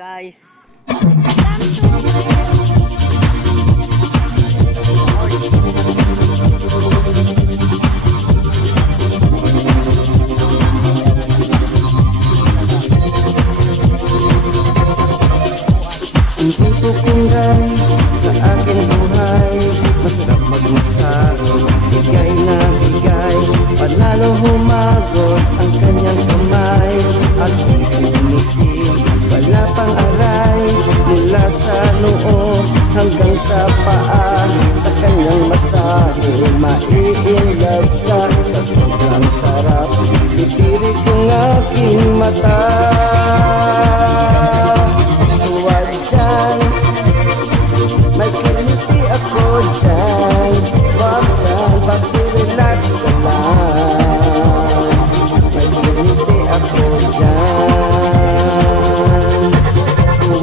guys. Ang tipo kong gay sa aking buhay, masarap magmasahe, bigay na bigay, panalo humagot ang kanyang kamay. At kung umisim, wala pang aray, mula sa noo hanggang sa paa. Sa kanyang masahe, mai-inlove ka sa sobrang sarap. Titirik ang aking mata. May kiliti ako dyan, wag dyan, pagsi-relax ka lang. May kiliti ako dyan,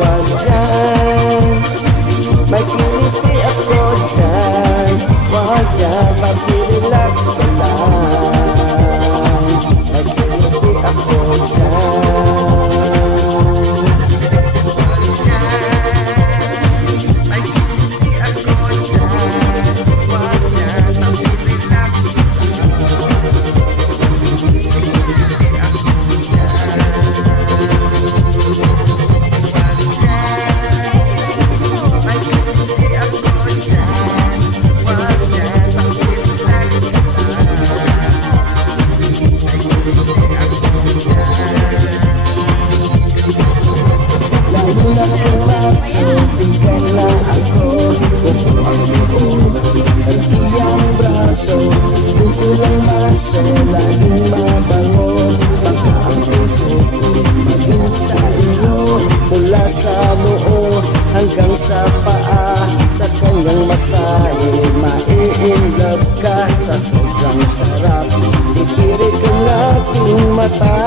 wag dyan. May kiliti ako dyan, wag dyan, pagsi-relax ka lang. May kiliti ako dyan. Bigay lang ako, kung ang buong nagtiyang braso, kung kulang maso, laging mabango. Baka ang puso ko'y maging sa iyo, mula sa noo hanggang sa paa. Sa kanyang masahe, mai-inlove ka sa sobrang sarap. Titirik ang aking mata.